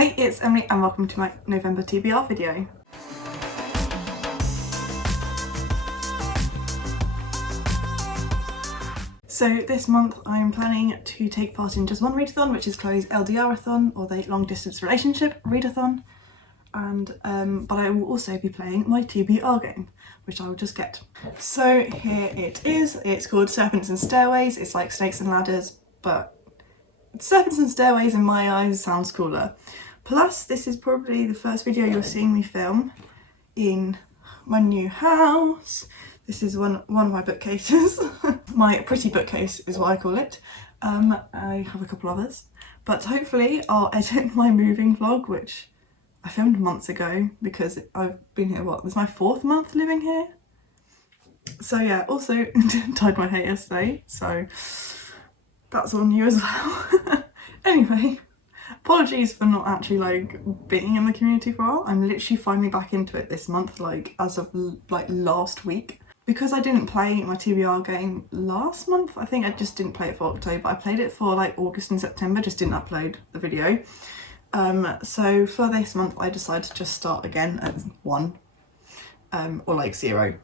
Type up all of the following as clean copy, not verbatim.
Hey, it's Emily and welcome to my November TBR video. So this month I'm planning to take part in just one readathon, which is Chloe's LDRathon, or the long distance relationship readathon. And but I will also be playing my TBR game, which I will just get. So here it is. It's called Serpents and Stairways. It's like snakes and ladders, but Serpents and Stairways in my eyes sounds cooler. Plus, this is probably the first video you're seeing me film in my new house. This is one of my bookcases. My pretty bookcase is what I call it. I have a couple others, but hopefully I'll edit my moving vlog, which I filmed months ago because I've been here, this is my 4th month living here. So yeah, also dyed my hair yesterday, so that's all new as well. Anyway, apologies for not actually like being in the community for a while. I'm literally finally back into it this month, like as of like last week. Because I didn't play my TBR game last month, I think I just didn't play it for October. I played it for like August and September, just didn't upload the video. So for this month I decided to just start again at 1 or like 0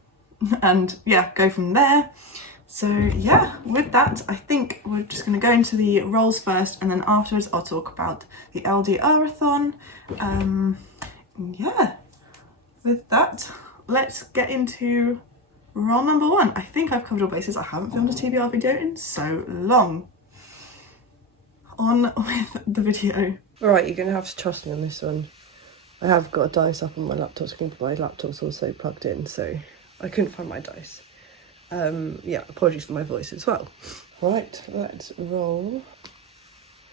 and yeah, go from there. So yeah, with that I think we're just going to go into the roles first, and then afterwards I'll talk about the LDRathon. Yeah, with that let's get into role number 1. I think I've covered all bases. I haven't filmed a TBR video in so long. On with the video. Right, you're going to have to trust me on this one. I have got a dice up on my laptop screen, but my laptop's also plugged in, so I couldn't find my dice. Yeah, apologies for my voice as well. Right, let's roll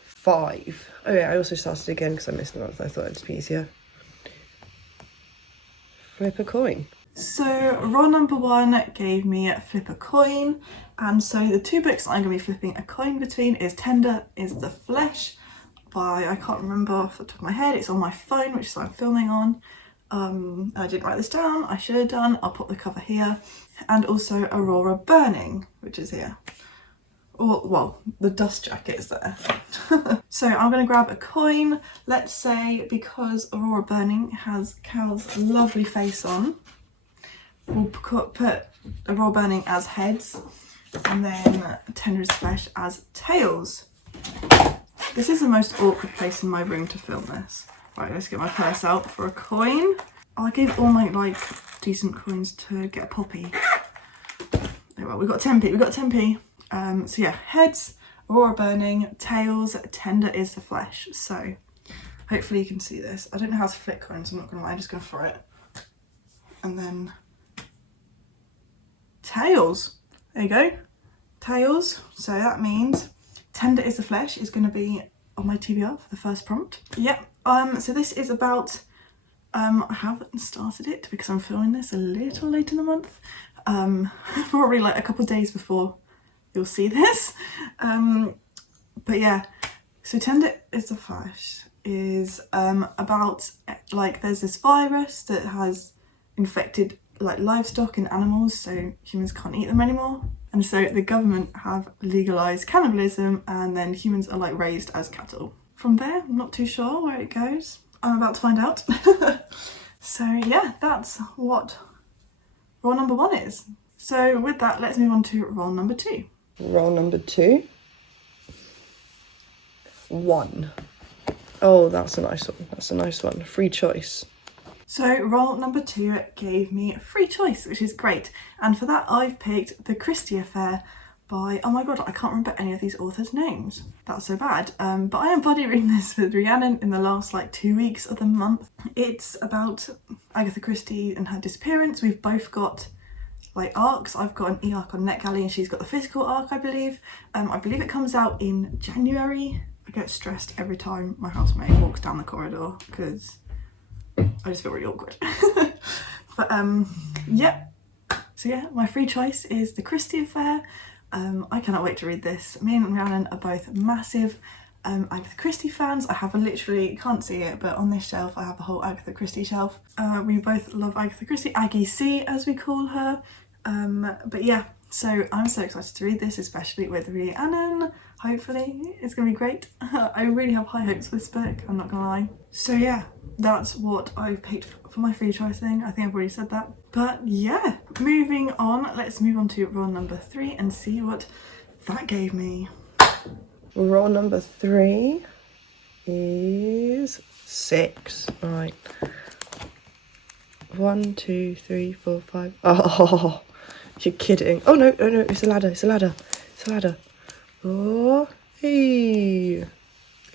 5. Oh yeah, I also started again because I missed the month. I thought it'd be easier. Flip a coin. So role number 1 gave me Flip a Coin, and so the 2 books I'm going to be flipping a coin between is Tender is the Flesh by, I can't remember off the top of my head, it's on my phone, which is what I'm filming on. I didn't write this down, I should have done. I'll pop the cover here. And also Aurora Burning, which is here. Or, well, the dust jacket is there. So I'm going to grab a coin, let's say, because Aurora Burning has Cal's lovely face on. We'll put Aurora Burning as heads, and then Tender is the Flesh as tails. This is the most awkward place in my room to film this. Right, let's get my purse out for a coin. Oh, I gave all my like decent coins to get a poppy. Oh, well, we got 10p. We got 10p. So yeah, heads, Aurora Burning, tails, Tender is the Flesh. So hopefully you can see this. I don't know how to flip coins. I'm not gonna lie. I'm just gonna throw it, and then tails. There you go, tails. So that means Tender is the Flesh is going to be on my TBR for the first prompt. Yep. So this is about, I haven't started it because I'm filming this a little late in the month. Probably like a couple of days before you'll see this. But yeah, so Tender is the Flesh is about like there's this virus that has infected like livestock and animals, so humans can't eat them anymore. And so the government have legalised cannibalism, and then humans are like raised as cattle. From there, I'm not too sure where it goes. I'm about to find out. So yeah, that's what role number 1 is. So with that, let's move on to role number 2. Role number 2. 1. Oh, that's a nice one. That's a nice one. Free choice. So role number 2 gave me a free choice, which is great. And for that I've picked The Christie Affair by, oh my god, I can't remember any of these authors' names. That's so bad. But I am buddy reading this with Rhiannon in the last like 2 weeks of the month. It's about Agatha Christie and her disappearance. We've both got like arcs. I've got an e-arc on NetGalley and she's got the physical arc, I believe. I believe it comes out in January. I get stressed every time my housemate walks down the corridor because I just feel really awkward. But yeah, so yeah, my free choice is The Christie Affair. I cannot wait to read this. Me and Rhiannon are both massive Agatha Christie fans. I have literally, can't see it, but on this shelf I have a whole Agatha Christie shelf. We both love Agatha Christie, Aggie C as we call her. But yeah, so I'm so excited to read this, especially with Rhiannon. hopefully it's gonna be great. I really have high hopes for this book, I'm not gonna lie. So yeah, that's what I picked for my free choice thing. I think I've already said that. But yeah, moving on, let's move on to roll number 3 and see what that gave me. Roll number 3 is 6. Right. 1, 2, 3, 4, 5. Oh, you're kidding. Oh no, oh no, it's a ladder, it's a ladder, it's a ladder. Oh, hey.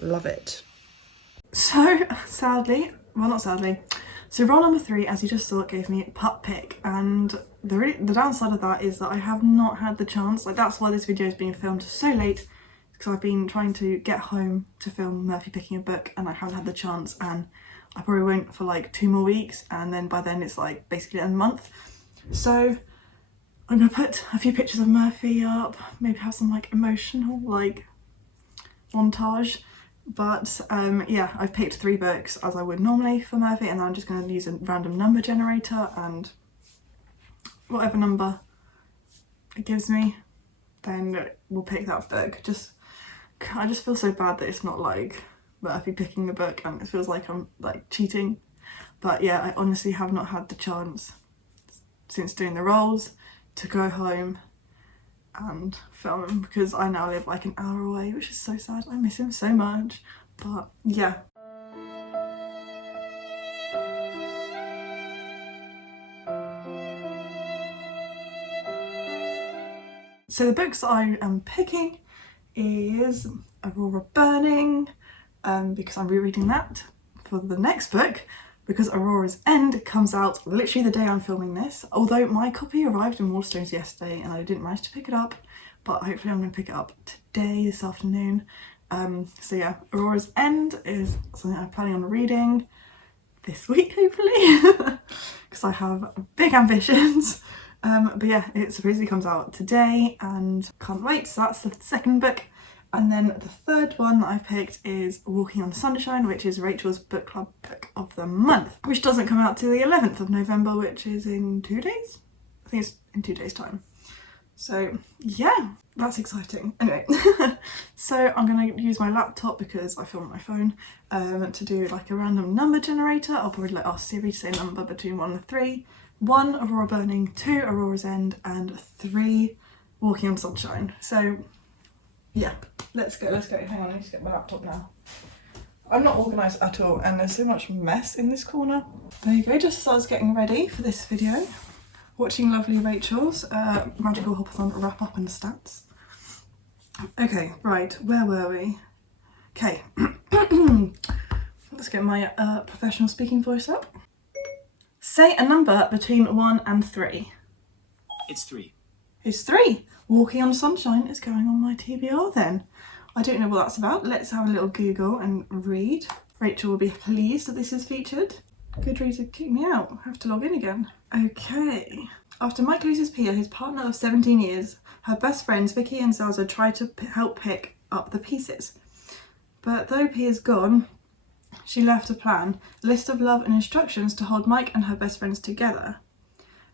Love it. So sadly, well not sadly, so roll number 3, as you just saw, gave me pup pick, and the downside of that is that I have not had the chance, like that's why this video is being filmed so late, because I've been trying to get home to film Murphy picking a book and I haven't had the chance, and I probably won't for like 2 more weeks, and then by then it's like basically a month. So I'm gonna put a few pictures of Murphy up, maybe have some like emotional like montage. But yeah, I've picked 3 books as I would normally for Murphy, and then I'm just going to use a random number generator, and whatever number it gives me, then we'll pick that book. I just feel so bad that it's not like Murphy picking the book and it feels like I'm like cheating. But yeah, I honestly have not had the chance since doing the rolls to go home and film him, because I now live like an hour away, which is so sad. I miss him so much. But yeah. So the books I am picking is Aurora Burning, because I'm rereading that for the next book, because Aurora's End comes out literally the day I'm filming this, although my copy arrived in Waterstones yesterday and I didn't manage to pick it up, but hopefully I'm going to pick it up today, this afternoon. So yeah, Aurora's End is something I'm planning on reading this week, hopefully, because I have big ambitions. But yeah, it supposedly comes out today and can't wait. So that's the second book. And then the third one that I've picked is Walking on Sunshine, which is Rachel's book club book of the month, which doesn't come out till the 11th of November, which is in 2 days? I think it's in 2 days' time. So yeah, that's exciting. Anyway, so I'm going to use my laptop because I film on my phone to do like a random number generator. I'll probably let our Siri say a number between 1 and 3. 1 Aurora Burning, 2 Aurora's End, and 3 Walking on Sunshine. So yeah, let's go. Hang on, I need to get my laptop now. I'm not organised at all and there's so much mess in this corner. There you go, just as I was getting ready for this video, watching lovely Rachel's Magical Hopathon wrap up and stats. Okay, right, where were we? Okay, let's get my professional speaking voice up. Say a number between 1 and 3. It's 3. It's 3. Walking on Sunshine is going on my TBR then. I don't know what that's about. Let's have a little Google and read. Rachel will be pleased that this is featured. GOODREADS have kicked me out. I have to log in again. Okay. After Mike loses Pia, his partner of 17 years, her best friends Vicky and Zaza try to help pick up the pieces. But though Pia's gone, she left a plan, a list of love and instructions to hold Mike and her best friends together.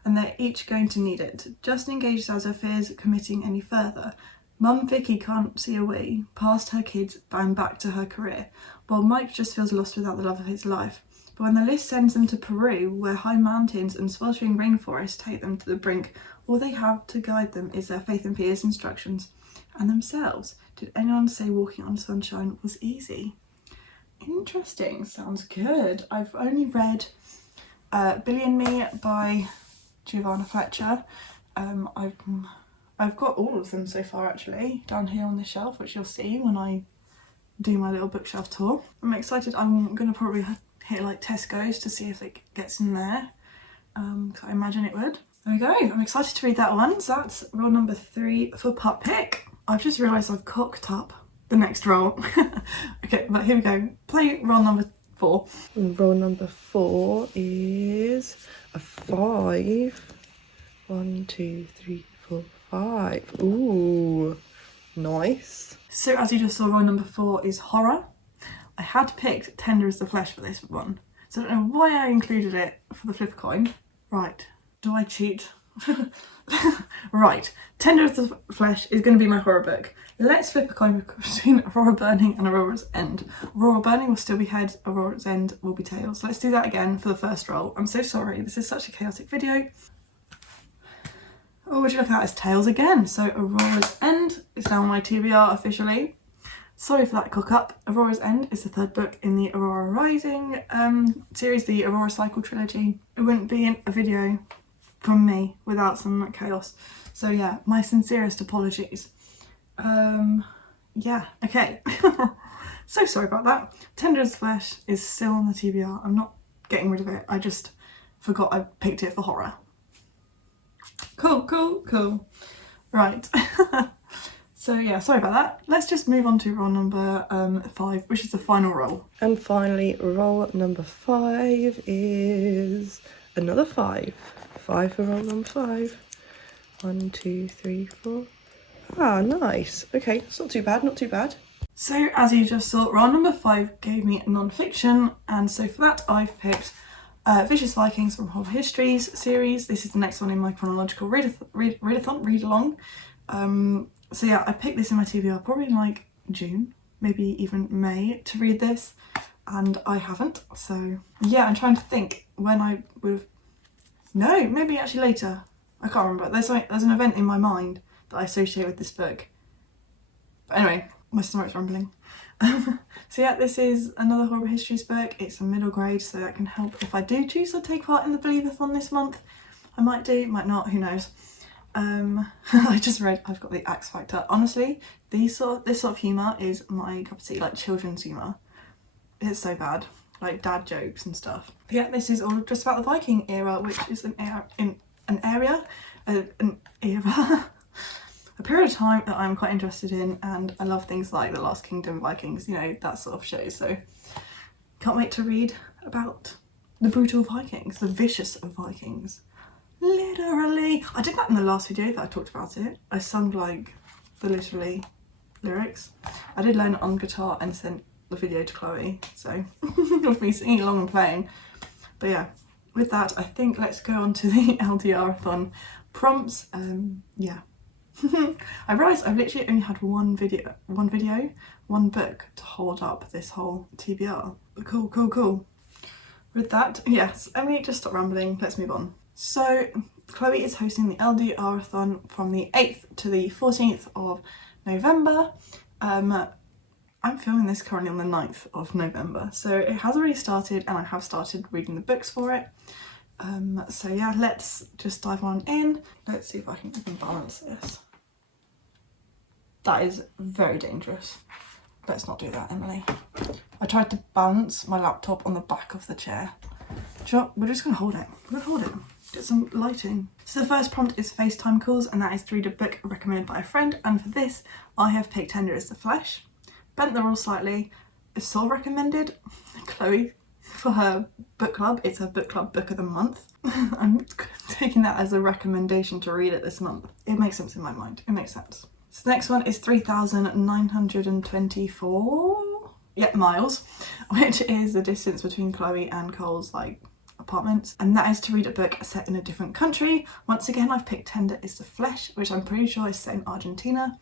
And they're each going to need it. Just in case Zaza fears committing any further. Mum Vicky can't see a way past her kids and back to her career, while Mike just feels lost without the love of his life. But when the list sends them to Peru, where high mountains and sweltering rainforests take them to the brink, all they have to guide them is their faith in Pia's instructions and themselves. Did anyone say Walking on Sunshine was easy? Interesting, sounds good. I've only read Billy and Me by Giovanna Fletcher. I've got all of them so far actually down here on the shelf, which you'll see when I do my little bookshelf tour. I'm excited. I'm going to probably hit like Tesco's to see if it gets in there, because I imagine it would. There we go, I'm excited to read that one. So that's roll number 3 for Pup Pick. I've just realised I've cocked up the next roll. Okay, but here we go. Play roll number 4. And roll number 4 is a 5. 1, 2, 3, 4, 5. Ooh, nice. So as you just saw, roll number 4 is horror. I had picked Tender as the Flesh for this one, so I don't know why I included it for the flip a coin. Right, do I cheat Right, Tender of the Flesh is going to be my horror book. Let's flip a coin between Aurora Burning and Aurora's End. Aurora Burning will still be heads, Aurora's End will be tails. Let's do that again for the first roll. I'm so sorry, this is such a chaotic video. Oh, would you look at that, it's tails again. So Aurora's End is now on my TBR officially. Sorry for that cock up. Aurora's End is the third book in the Aurora Rising series, the Aurora Cycle trilogy. It wouldn't be a video from me without some chaos. So yeah, my sincerest apologies. Yeah, okay. So sorry about that. Tender as Flesh is still on the TBR. I'm not getting rid of it. I just forgot I picked it for horror. Cool. Right. So yeah, sorry about that. Let's just move on to roll number 5, which is the final roll. And finally, roll number 5 is another 5. 5 for roll number 5. 1, 2, 3, 4. Ah, nice. Okay, it's not too bad, not too bad. So as you just saw, roll number 5 gave me non-fiction, and so for that I've picked Vicious Vikings from Horror Histories series. This is the next one in my chronological read-along. So yeah, I picked this in my TBR probably in like June, maybe even May to read this, and I haven't. So yeah, I'm trying to think when I would have... No, maybe actually later. I can't remember. There's an event in my mind that I associate with this book. But anyway, my stomach's rumbling. So yeah, this is another Horror Histories book. It's a middle grade, so that can help if I do choose to take part in the Believathon this month. I might do, might not, who knows. I just read I've got the Axe Factor. Honestly, this sort of humour is my cup of tea, like children's humour. It's so bad, like dad jokes and stuff. But yeah, this is all just about the Viking era, which is a period of time that I'm quite interested in, and I love things like The Last Kingdom, Vikings, you know, that sort of show. So can't wait to read about the brutal Vikings, the vicious Vikings. Literally. I did that in the last video that I talked about it. I sung like the literally lyrics. I did learn it on guitar and sent the video to Chloe, so of me singing along and playing. But yeah, with that I think let's go on to the LDRathon prompts. Yeah. I realised I've literally only had one book to hold up this whole TBR. Cool. With that, yes, let me just stop rambling, let's move on. So Chloe is hosting the LDRathon from the 8th to the 14th of November. I'm filming this currently on the 9th of November, so it has already started and I have started reading the books for it. So yeah, let's just dive on in. Let's see if I can even balance this. That is very dangerous. Let's not do that, Emily. I tried to balance my laptop on the back of the chair. We're just gonna hold it. We're gonna hold it. Get some lighting. So the first prompt is FaceTime calls, and that is to read a book recommended by a friend. And for this, I have picked Tender as the Flesh. Bent the rules slightly. It's sort of recommended Chloe for her book club. It's her book club book of the month. I'm taking that as a recommendation to read it this month. It makes sense in my mind. It makes sense. So the next one is 3,924 miles, which is the distance between Chloe and Cole's like apartments, and that is to read a book set in a different country. Once again, I've picked Tender is the Flesh, which I'm pretty sure is set in Argentina.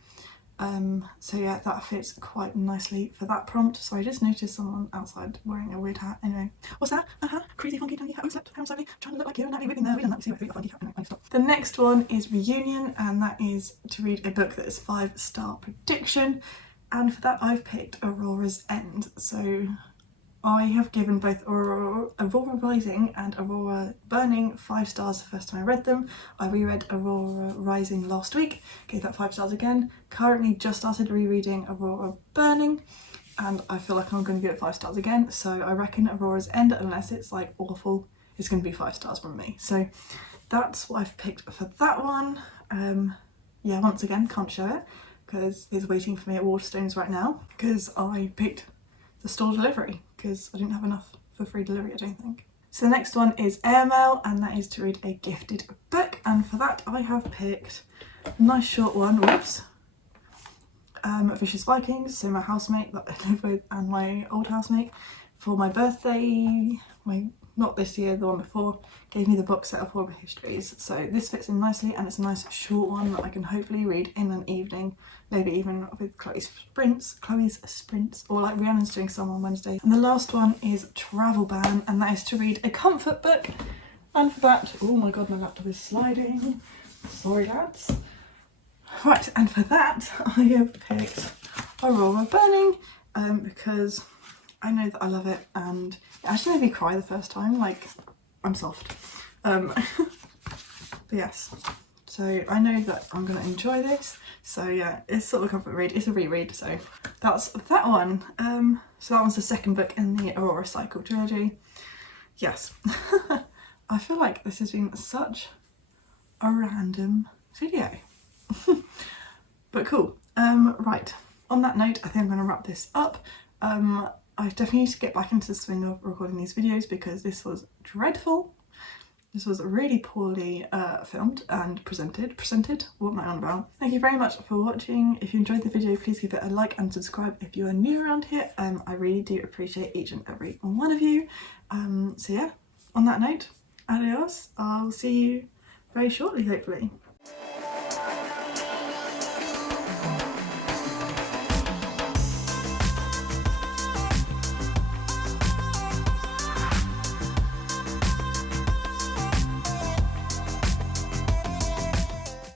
So yeah, that fits quite nicely for that prompt. So I just noticed someone outside wearing a weird hat. Anyway, what's that? Crazy funky danky hat. Oh, slept around slightly, trying to look like you and Natalie living there. We don't like to see a funky hat. Anyway, stop. The next one is Reunion, and that is to read a book that is 5-star prediction. And for that, I've picked Aurora's End. So I have given both Aurora Rising and Aurora Burning 5 stars the first time I read them. I reread Aurora Rising last week, gave that 5 stars again. Currently just started rereading Aurora Burning, and I feel like I'm going to give it 5 stars again. So I reckon Aurora's End, unless it's like awful, is going to be 5 stars from me. So that's what I've picked for that one. Yeah, once again, can't show it because it's waiting for me at Waterstones right now because I picked the store delivery because I didn't have enough for free delivery, I don't think. So the next one is AML, and that is to read a gifted book, and for that I have picked a nice short one, Vicious Vikings, so my housemate that I live with and my old housemate, for my birthday not this year, the one before, gave me the box set of Horrible Histories. So this fits in nicely, and it's a nice short one that I can hopefully read in an evening, maybe even with Chloe's sprints, or like Rhiannon's doing some on Wednesday. And the last one is Travel Ban, and that is to read a comfort book. And for that, oh my god, my laptop is sliding. Sorry lads. Right, and for that I have picked Aurora Burning, because I know that I love it, and it actually made me cry the first time. Like, I'm soft. But yes, so I know that I'm going to enjoy this. So yeah, it's sort of a comfort read. It's a reread, so that's that one. So that one's the second book in the Aurora Cycle trilogy. Yes. I feel like this has been such a random video. But cool. Right, on that note, I think I'm going to wrap this up. I definitely need to get back into the swing of recording these videos because this was dreadful. This was really poorly filmed and presented. What am I on about? Thank you very much for watching. If you enjoyed the video, please give it a like and subscribe if you are new around here. I really do appreciate each and every one of you. So yeah, on that note, adios. I'll see you very shortly, hopefully.